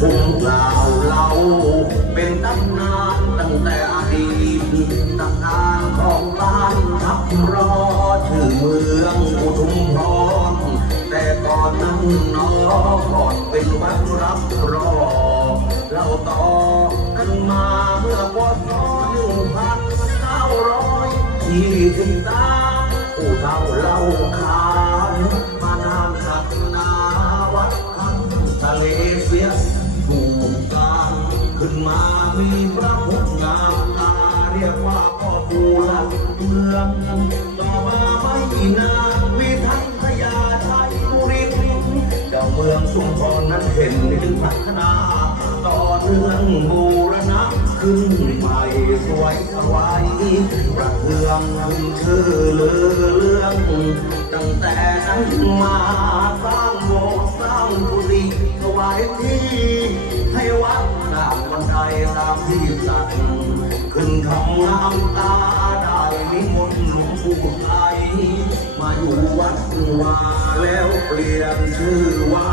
คุ้กล่าวเราเป็นตำนานตั้งแต่อดีตตำนานของบ้านทับรอชื่อเมืองอุทุมพรแต่ก่อนนั้นน้อก่อนเป็นวัดรับรอเราต่อกันมาเมื่อพศหนึ่งพันเก้าร้อยยี่สิบสามผู้เท่าเราขานมานานศักนาวัดคันทะเลสี ขึ้นมามีพระพุทธงามตาเรียกว่าพ่อปูหลักเมืองต่อมาไม่นานวิทันพยาชัยบุรีเจ้าเมืองชุพรนั้นเห็นถึงพัฒนา ต่อเนื่องบูรณะขึ้นใหม่สวยสวายประเทืองขึ้นชื่อเลือเรื่องตั้งแต่นั้นมาสร้างโบสถ์สร้างกุฏิถวายที่ ให้วัดนางวันใดตามที่สั่งขึ้นคำงามตาได้นิมนต์หลวงปู่ไทยมาอยู่วัดวาแล้วเปลี่ยนชื่อว่า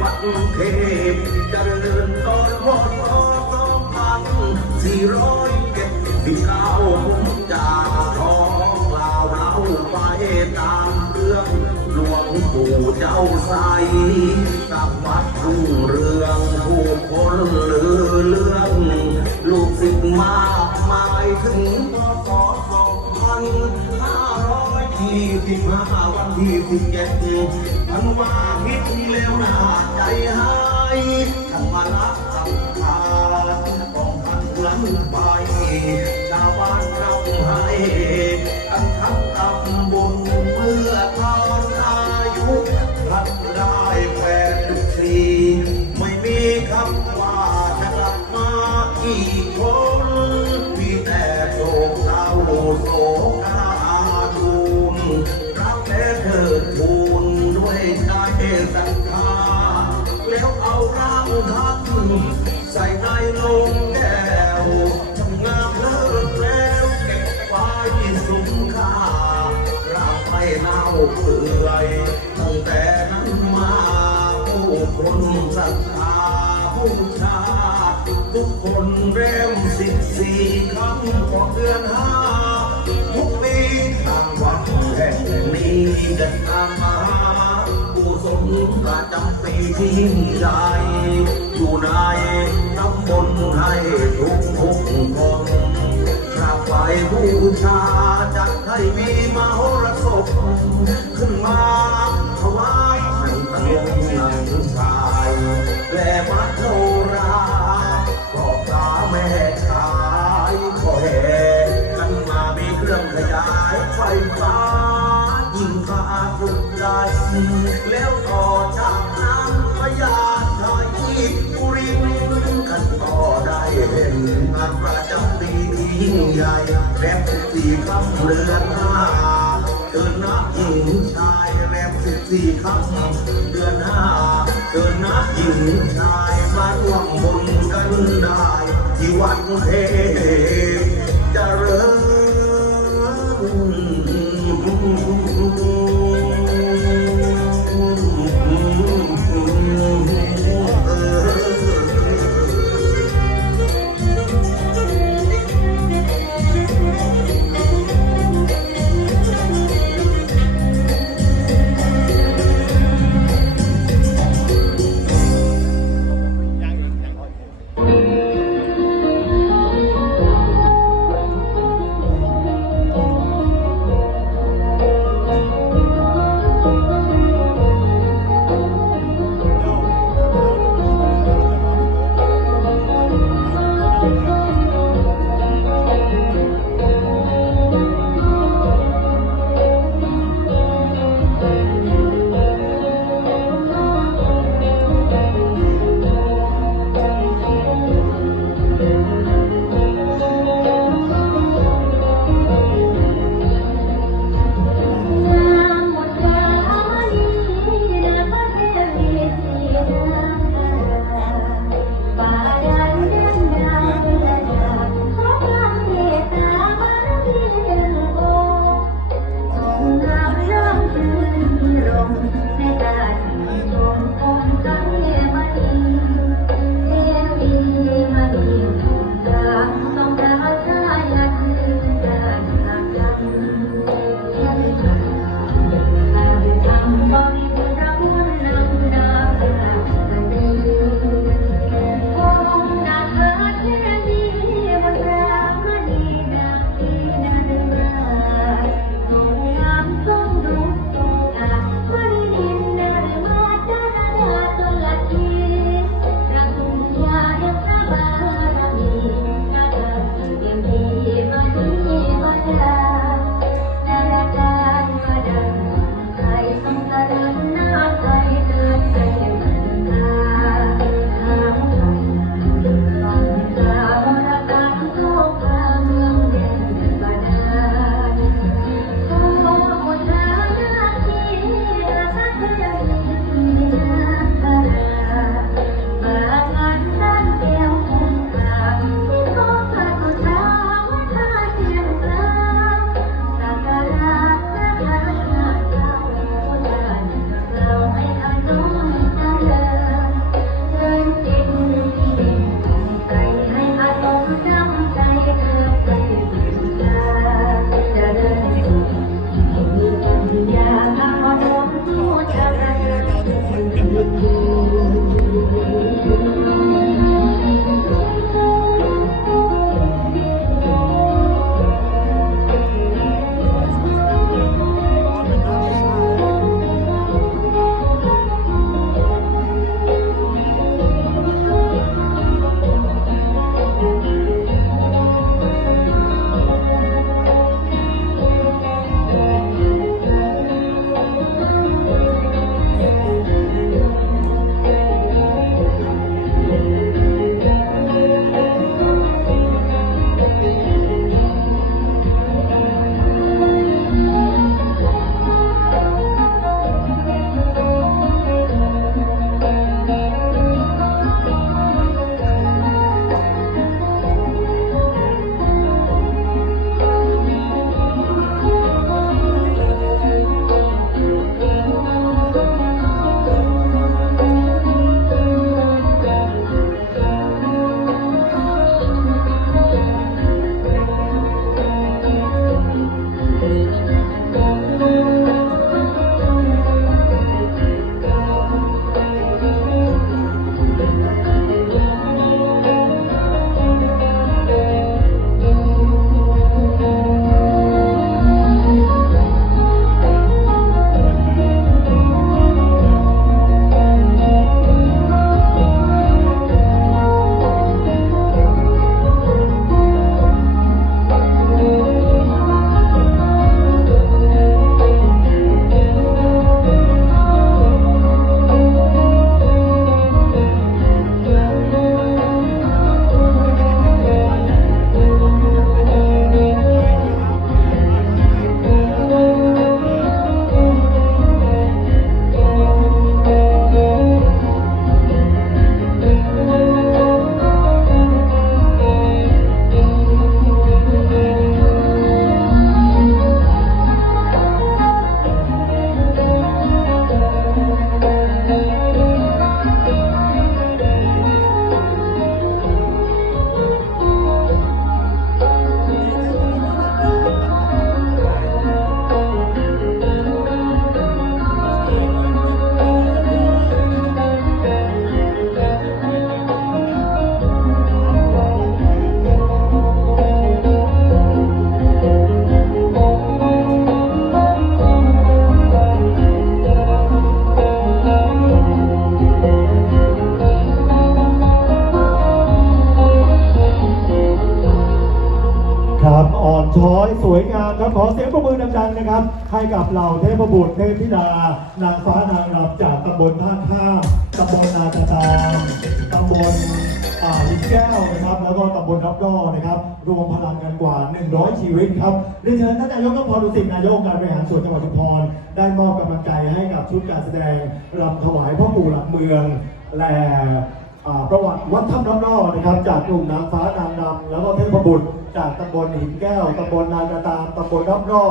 วัดเทพเจริญตอนพศสองพันสี่ร้อยเจ็ดสิบเก้า คนลือเรื่องลูกศิษย์มากมายถึงพศสองพันห้าร้อยยี่สิบห้าวันที่สิบเจ็ดธันวาคิดแล้วน่าใจหายท่านมารับสังขารของท่านหลังไปชาวบ้านเราให้ ใส่ในลงแก้วทำงามเลิศแล้วเก็บไว้สุขค่าร่างไม่เน่าเปื่อยตั้งแต่นั้นมาผู้คนศรัทธาผู้ชาติทุกคนเริ่มสิบสี่คำของเดือนห้าทุกปีต่างวันแห่งนี้กันมา มประจำปีที่ใจอยู่ในตำบลให้ทุกทุกๆคนกราบไหว้บูชาจัดให้มีมโหรสพขึ้นมา ใหญ่แรปสิบสี่คำเรือนห้าเกินนับหญิงชายแรปสิบสี่คำเดือนห้าเกินนับหญิงชายมาร่วมบุญกันได้ ที่วัดเทพเริ่ม ช้อยสวยงามและขอเสียงปรบมือดังๆนะครับ ให้กับเหล่าเทพบุตรเทพธิดา นางฟ้านางรำจากตำบลท่าข้ามตำบลนาตะตามตำบลอ่าหินแก้วนะครับ แล้วก็ตำบลรับดอนะครับ รวมพลังกันกว่า 100 ชีวิตครับเรียนเชิญท่านนายกนพดุสิตนายกการบริหารส่วนจังหวัดชุมพรได้มอบกำลังใจให้กับชุดการแสดงรำถวายพ่อปู่หลักเมืองและประวัติวัดถ้ำน้ำนอนะครับ จากกลุ่มนางฟ้านางนำแล้วก็เทพบุตร จากตำบลหินแก้วตำบลนากระตามตำบลรับนอ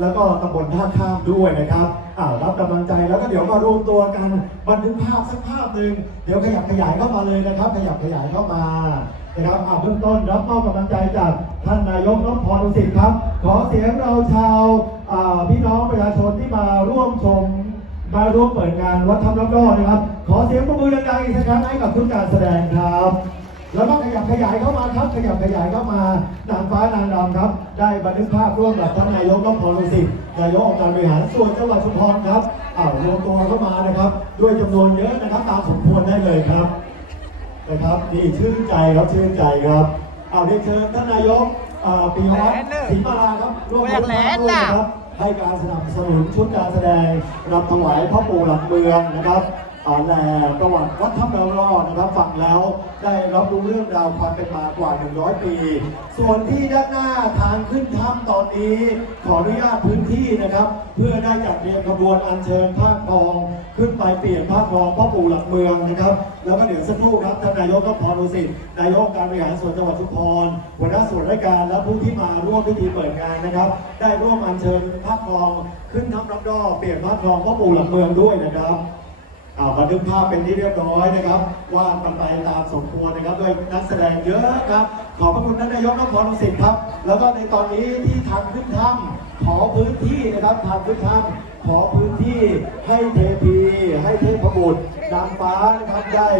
แล้วก็ตำบลท่าข้ามด้วยนะครับอ่ารับกำลังใจแล้วก็เดี๋ยวมารวมตัวกันบันทึกภาพสักภาพหนึ่งเดี๋ยวขยับขยายเข้ามาเลยนะครับ ขยับขยายเข้ามานะครับอ่าเบื้องต้นรับมอบกำลังใจจากท่านนายกนพพรดุสิตครับ ขอเสียงเราชาวอ่าพี่น้องประชาชนที่มาร่วมชมมาร่วมเปิดงานวัดธรรมรับรอนะครับ ขอเสียงปรบมือดังๆอีกสักครั้งให้กับทุกการแสดงครับ แล้วก็ขยับขยายเข้ามาครับ ขยับขยายเข้ามานางฟ้านางรำครับ ได้บันทึกภาพร่วมกับท่านนายกนพรสิทธิ์นายกองค์การบริหารส่วนจังหวัดชุมพรครับอ้าวรวมตัวเข้ามานะครับ ด้วยจำนวนเยอะนะครับตามสมควรได้เลยครับนะครับนี่ชื่นใจครับชื่นใจครับเอาเรียนเชิญท่านนายกอ่าปีวัฒน์ศรีมาลาครับร่วมมือด้วยนะครับให้การสนับสนุนชุดการแสดงรำถวายพ่อปู่หลักเมืองนะครับอ่า แล่ประวัติวัดถ้ำดาวรอนะครับฟังแล้วได้รับรู้เรื่องราวความเป็นมากว่า 100 ปี ส่วนที่ด้านหน้าทางขึ้นถ้ำตอนนี้ ขออนุญาตพื้นที่นะครับ เพื่อได้จัดเรียมขบวนอัญเชิญผ้าทอง ขึ้นไปเปลี่ยนผ้าทองพ่อปู่หลักเมืองนะครับ แล้วก็เดี๋ยวสักครู่ครับท่านนายกก็พรุสิตนายกการบริหารส่วนจังหวัดชุมพรหัวหน้าส่วนราชการและผู้ที่มาร่วมพิธีเปิดงานนะครับ ได้ร่วมอัญเชิญผ้าทองขึ้นน้ำรับดอเปลี่ยนผ้าทองพ่อปู่หลักเมืองด้วยนะครับ บันทึกภาพเป็นที่เรียบร้อยนะครับว่ากันไปตามสมควรนะครับด้วยนักแสดงเยอะครับ ขอบพระคุณท่านนายกนครสิทธิ์ครับ แล้วก็ในตอนนี้ที่ทางพื้นถ้ำขอพื้นที่นะครับทางพื้นถ้ำขอพื้นที่ให้เทพี ให้เทพบุตรนางฟ้านะครับได้